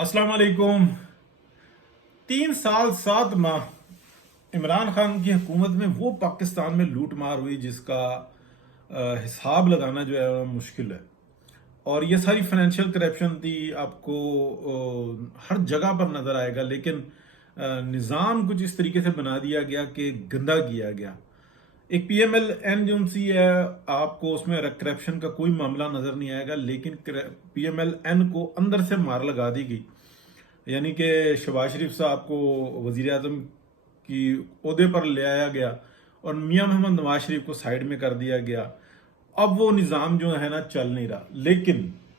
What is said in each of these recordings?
अस्सलाम वालेकुम। 3 साल 7 माह इमरान खान की हुकूमत में वो पाकिस्तान में लूट मार हुई जिसका हिसाब लगाना जो है वो मुश्किल है। और ये सारी फाइनेंशियल करप्शन थी, आपको हर जगह पर नजर आएगा। लेकिन निज़ाम कुछ इस तरीके से बना दिया गया कि गंदा किया गया। एक पीएमएल एन जो सी है, आपको उसमें करप्शन का कोई मामला नजर नहीं आएगा, लेकिन पीएमएल एन को अंदर से मार लगा दी गई। यानी कि शहबाज शरीफ साहब को वजीर आजम की ओहदे पर ले आया गया और मियां मोहम्मद नवाज शरीफ को साइड में कर दिया गया। अब वो निज़ाम जो है ना चल नहीं रहा।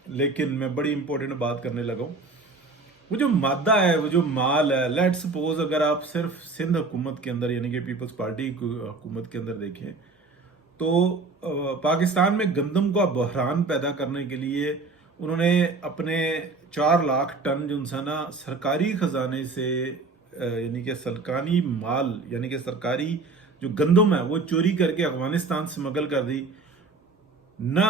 लेकिन मैं बड़ी इंपॉर्टेंट बात करने लगा हूं। वो जो मादा है, वो जो माल है, लेट सपोज अगर आप सिर्फ सिंध हुकूमत के अंदर यानी कि पीपल्स पार्टी हुकूमत के अंदर देखें तो पाकिस्तान में गंदम का बहरान पैदा करने के लिए उन्होंने अपने 4 लाख टन जो सा ना सरकारी खजाने से यानी कि सरकारी माल यानी कि सरकारी जो गंदम है वो चोरी करके अफगानिस्तान स्मगल कर दी। ना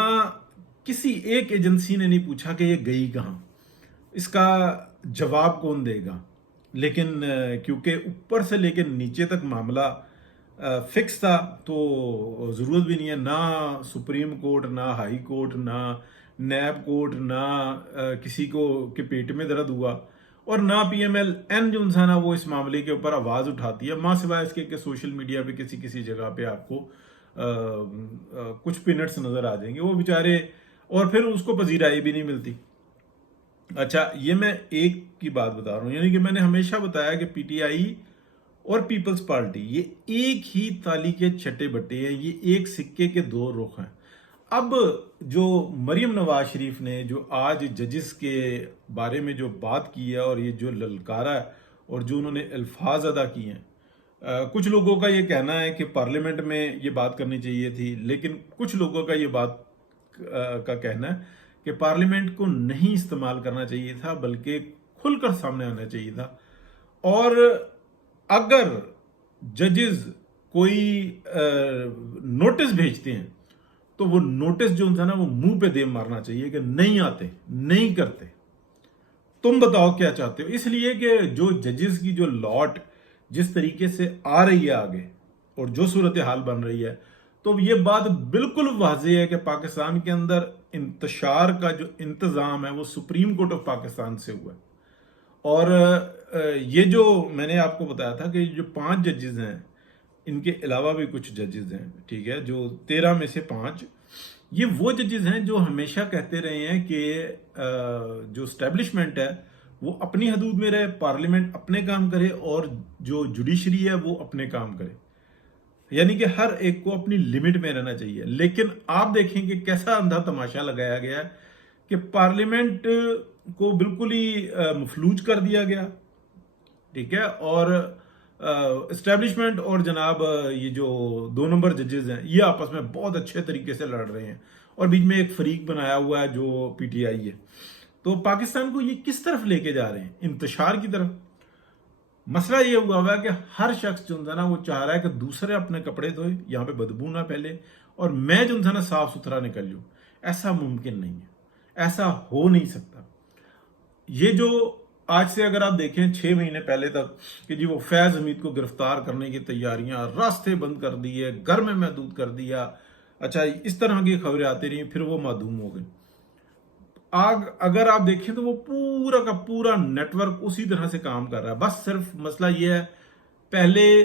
किसी एक एजेंसी ने नहीं पूछा कि ये गई कहाँ, इसका जवाब कौन देगा। लेकिन क्योंकि ऊपर से लेकर नीचे तक मामला फिक्स था तो ज़रूरत भी नहीं है ना सुप्रीम कोर्ट, ना हाई कोर्ट, ना नैब कोर्ट, ना किसी को के पेट में दर्द हुआ, और ना पीएमएल एन जो इंसान है वो इस मामले के ऊपर आवाज़ उठाती है। माँ सिवाय इसके कि सोशल मीडिया पे किसी किसी जगह पे आपको कुछ मिनट्स नज़र आ जाएंगे वो बेचारे, और फिर उसको पजीराई भी नहीं मिलती। अच्छा, ये मैं एक की बात बता रहा हूँ, यानी कि मैंने हमेशा बताया कि पीटीआई और पीपल्स पार्टी ये एक ही ताली के छठे बट्टे हैं, ये एक सिक्के के दो रुख हैं। अब जो मरियम नवाज शरीफ ने जो आज जजेस के बारे में जो बात की है और ये जो ललकारा है और जो उन्होंने अल्फाज अदा किए हैं, कुछ लोगों का ये कहना है कि पार्लियामेंट में ये बात करनी चाहिए थी, लेकिन कुछ लोगों का ये बात का कहना है कि पार्लियामेंट को नहीं इस्तेमाल करना चाहिए था, बल्कि खुलकर सामने आना चाहिए था। और अगर जजेस कोई नोटिस भेजते हैं तो वो नोटिस जो था ना वो मुंह पे दे मारना चाहिए कि नहीं आते, नहीं करते, तुम बताओ क्या चाहते हो। इसलिए कि जो जजेस की जो लॉट जिस तरीके से आ रही है आगे और जो सूरत हाल बन रही है, तो ये बात बिल्कुल वाज़ेह है कि पाकिस्तान के अंदर इंतशार का जो इंतज़ाम है वो सुप्रीम कोर्ट ऑफ पाकिस्तान से हुआ है। और ये जो मैंने आपको बताया था कि जो 5 जजेस हैं, इनके अलावा भी कुछ जजेस हैं, ठीक है, जो 13 में से 5, ये वो जजेस हैं जो हमेशा कहते रहे हैं कि जो स्टैब्लिशमेंट है वो अपनी हदूद में रहे, पार्लियामेंट अपने काम करे और जो जुडिशरी है वो अपने काम करे, यानी कि हर एक को अपनी लिमिट में रहना चाहिए। लेकिन आप देखेंगे कैसा अंधा तमाशा लगाया गया है कि पार्लियामेंट को बिल्कुल ही मफलूज कर दिया गया, ठीक है, और एस्टेब्लिशमेंट और जनाब ये जो 2 नंबर जजेस हैं ये आपस में बहुत अच्छे तरीके से लड़ रहे हैं और बीच में एक फरीक बनाया हुआ है जो पीटीआई है। तो पाकिस्तान को ये किस तरफ लेके जा रहे हैं? इंतशार की तरफ। मसला ये हुआ है कि हर शख्स जो है ना वो चाह रहा है कि दूसरे अपने कपड़े धोए, यहाँ पे बदबू ना फैले, और मैं जो है ना साफ सुथरा निकल लूँ। ऐसा मुमकिन नहीं है, ऐसा हो नहीं सकता। ये जो आज से अगर आप देखें 6 महीने पहले तक कि जी वो फैज हमीद को गिरफ्तार करने की तैयारियां, रास्ते बंद कर दिए, घर में महदूद कर दिया, अच्छा इस तरह की खबरें आती रही, फिर वो मादूम हो गई। आग अगर आप देखें तो वो पूरा का पूरा नेटवर्क उसी तरह से काम कर रहा है। बस सिर्फ मसला ये है, पहले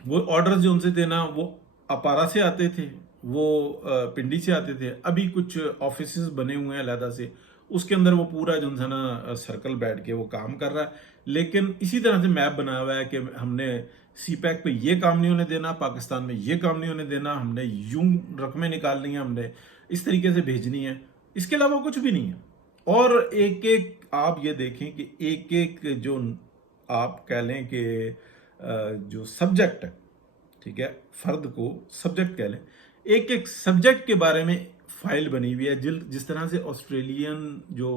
वो ऑर्डर्स जो उनसे देना वो अपारा से आते थे, वो पिंडी से आते थे। अभी कुछ ऑफिस बने हुए हैं अलहदा से, उसके अंदर वो पूरा जो है ना सर्कल बैठ के वो काम कर रहा है। लेकिन इसी तरह से मैप बनाया हुआ है कि हमने सी पैक पे ये काम नहीं होने देना, पाकिस्तान में ये काम नहीं होने देना, हमने यूं रकमें निकालनी है, हमने इस तरीके से भेजनी है, इसके अलावा कुछ भी नहीं है। और एक एक आप ये देखें कि एक एक जो आप कह लें कि जो सब्जेक्ट है, ठीक है, फर्द को सब्जेक्ट कह लें, एक एक सब्जेक्ट के बारे में फाइल बनी हुई है। जिस तरह से ऑस्ट्रेलियन जो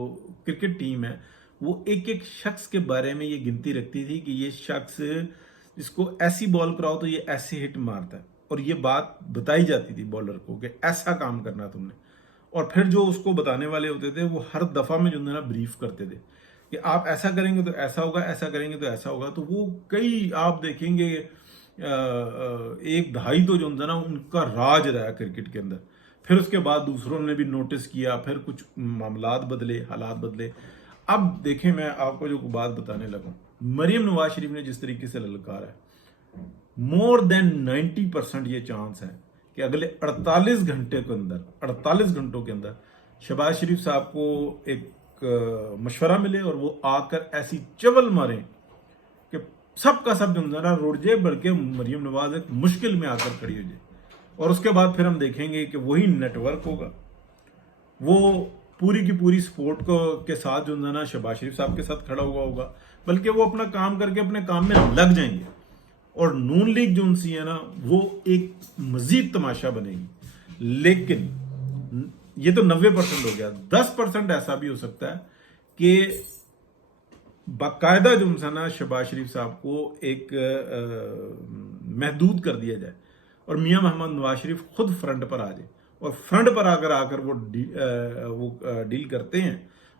क्रिकेट टीम है वो एक एक शख्स के बारे में ये गिनती रखती थी कि ये शख्स इसको ऐसी बॉल कराओ तो ये ऐसे हिट मारता है, और ये बात बताई जाती थी बॉलर को कि ऐसा काम करना तुमने। اور پھر جو اس کو بتانے والے ہوتے تھے وہ ہر دفعہ میں جو ہے نا بریف کرتے تھے کہ آپ ایسا کریں گے تو ایسا ہوگا، ایسا کریں گے تو ایسا ہوگا. تو وہ کئی آپ دیکھیں گے 1 دہائی تو جو ہے نا ان کا راج رہا کرکٹ کے اندر. پھر اس کے بعد دوسروں نے بھی نوٹس کیا، پھر کچھ معاملات بدلے، حالات بدلے. اب دیکھیں میں آپ کو جو بات بتانے لگا، مریم نواز شریف نے جس طریقے سے للکارا ہے، مور دین 90% یہ چانس ہے کہ اگلے 48 گھنٹے کے اندر، 48 گھنٹوں کے اندر شہباز شریف صاحب کو ایک مشورہ ملے اور وہ آ کر ایسی چول ماریں کہ سب کا سب جمزانہ روڑ جائے، بلکہ مریم نواز ایک مشکل میں آ کر کھڑی ہو جائے. اور اس کے بعد پھر ہم دیکھیں گے کہ وہی نیٹ ورک ہوگا، وہ پوری کی پوری سپورٹ کے ساتھ جو ہے نا شہباز شریف صاحب کے ساتھ کھڑا ہوا ہوگا، بلکہ وہ اپنا کام کر کے اپنے کام میں لگ جائیں گے. اور نون لیگ جو ان سی ہے نا وہ ایک مزید تماشا بنے گی. لیکن یہ تو 90% ہو گیا، 10% ایسا بھی ہو سکتا ہے کہ باقاعدہ جو ہے نا شہباز شریف صاحب کو ایک محدود کر دیا جائے اور میاں محمد نواز شریف خود فرنٹ پر آ جائے. اور فرنٹ پر آ کر وہ ڈیل کرتے ہیں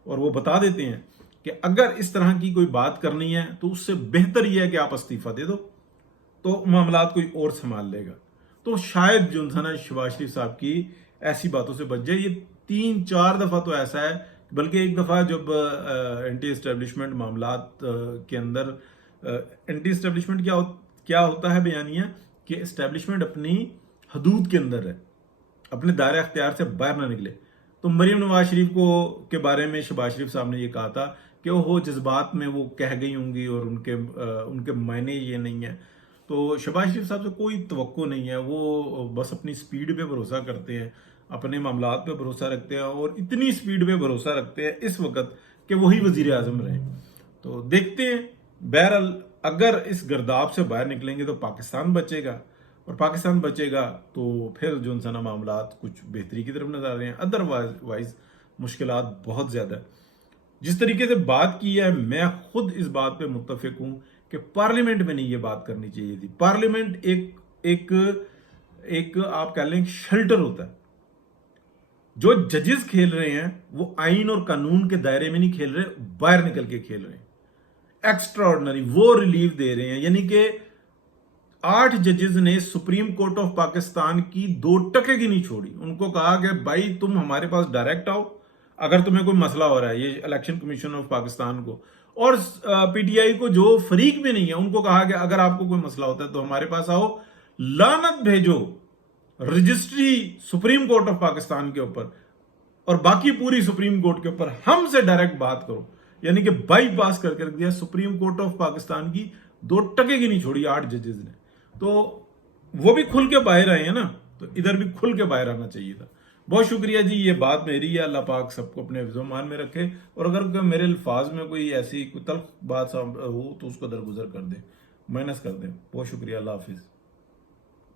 اور وہ بتا دیتے ہیں کہ اگر اس طرح کی کوئی بات کرنی ہے تو اس سے بہتر یہ ہے کہ آپ استعفیٰ دے دو، تو معاملات کوئی اور سنبھال لے گا. تو شاید جو ہے نا شہباز شریف صاحب کی ایسی باتوں سے بچ جائے. یہ 3-4 دفعہ تو ایسا ہے، بلکہ ایک دفعہ جب اینٹی اسٹیبلشمنٹ معاملات کے اندر، اینٹی اسٹیبلشمنٹ کیا ہوتا ہے بیانیہ کہ اسٹیبلشمنٹ اپنی حدود کے اندر ہے، اپنے دائرہ اختیار سے باہر نہ نکلے. تو مریم نواز شریف کے بارے میں شہباز شریف صاحب نے یہ کہا تھا کہ وہ جذبات میں وہ کہہ گئی ہوں گی اور ان کے معنی یہ نہیں ہے. تو شہباز شریف صاحب سے کوئی توقع نہیں ہے، وہ بس اپنی سپیڈ پہ بھروسہ کرتے ہیں، اپنے معاملات پہ بھروسہ رکھتے ہیں، اور اتنی سپیڈ پہ بھروسہ رکھتے ہیں اس وقت کہ وہی وزیر اعظم رہیں. تو دیکھتے ہیں. بہرحال اگر اس گرداب سے باہر نکلیں گے تو پاکستان بچے گا، اور پاکستان بچے گا تو پھر جو ہے نا معاملات کچھ بہتری کی طرف نظر آ رہے ہیں. ادروائز مشکلات بہت زیادہ ہے. جس طریقے سے بات کی ہے، میں خود اس بات پہ متفق ہوں کہ پارلیمنٹ میں نہیں یہ بات کرنی چاہیے تھی. پارلیمنٹ ایک آپ کہہ لیں شیلٹر ہوتا ہے. جو ججز کھیل رہے ہیں وہ آئین اور قانون کے دائرے میں نہیں کھیل رہے، باہر نکل کے کھیل رہے ہیں. ایکسٹرا آرڈنری وہ ریلیف دے رہے ہیں. یعنی کہ 8 ججز نے سپریم کورٹ آف پاکستان کی 2 ٹکے کی نہیں چھوڑی. ان کو کہا کہ بھائی تم ہمارے پاس ڈائریکٹ آؤ اگر تمہیں کوئی مسئلہ ہو رہا ہے، یہ الیکشن کمیشن آف پاکستان کو. اور پی ٹی آئی کو جو فریق بھی نہیں ہے ان کو کہا کہ اگر آپ کو کوئی مسئلہ ہوتا ہے تو ہمارے پاس آؤ، لعنت بھیجو registry supreme court of Pakistan کے اوپر اور باقی پوری سپریم کورٹ کے اوپر، ہم سے ڈائریکٹ بات کرو. یعنی کہ بائی پاس کر کے رکھ دیا. سپریم کورٹ آف پاکستان کی 2 ٹکے کی نہیں چھوڑی 8 ججز نے. تو وہ بھی کھل کے باہر آئے ہیں نا، تو ادھر بھی کھل کے باہر آنا چاہیے تھا. بہت شکریہ جی. یہ بات میری ہے. اللہ پاک سب کو اپنے حفظ و امان میں رکھے، اور اگر میرے الفاظ میں کوئی ایسی کوئی تلخ بات ہو تو اس کو درگزر کر دیں، مائنس کر دیں. بہت شکریہ. اللہ حافظ.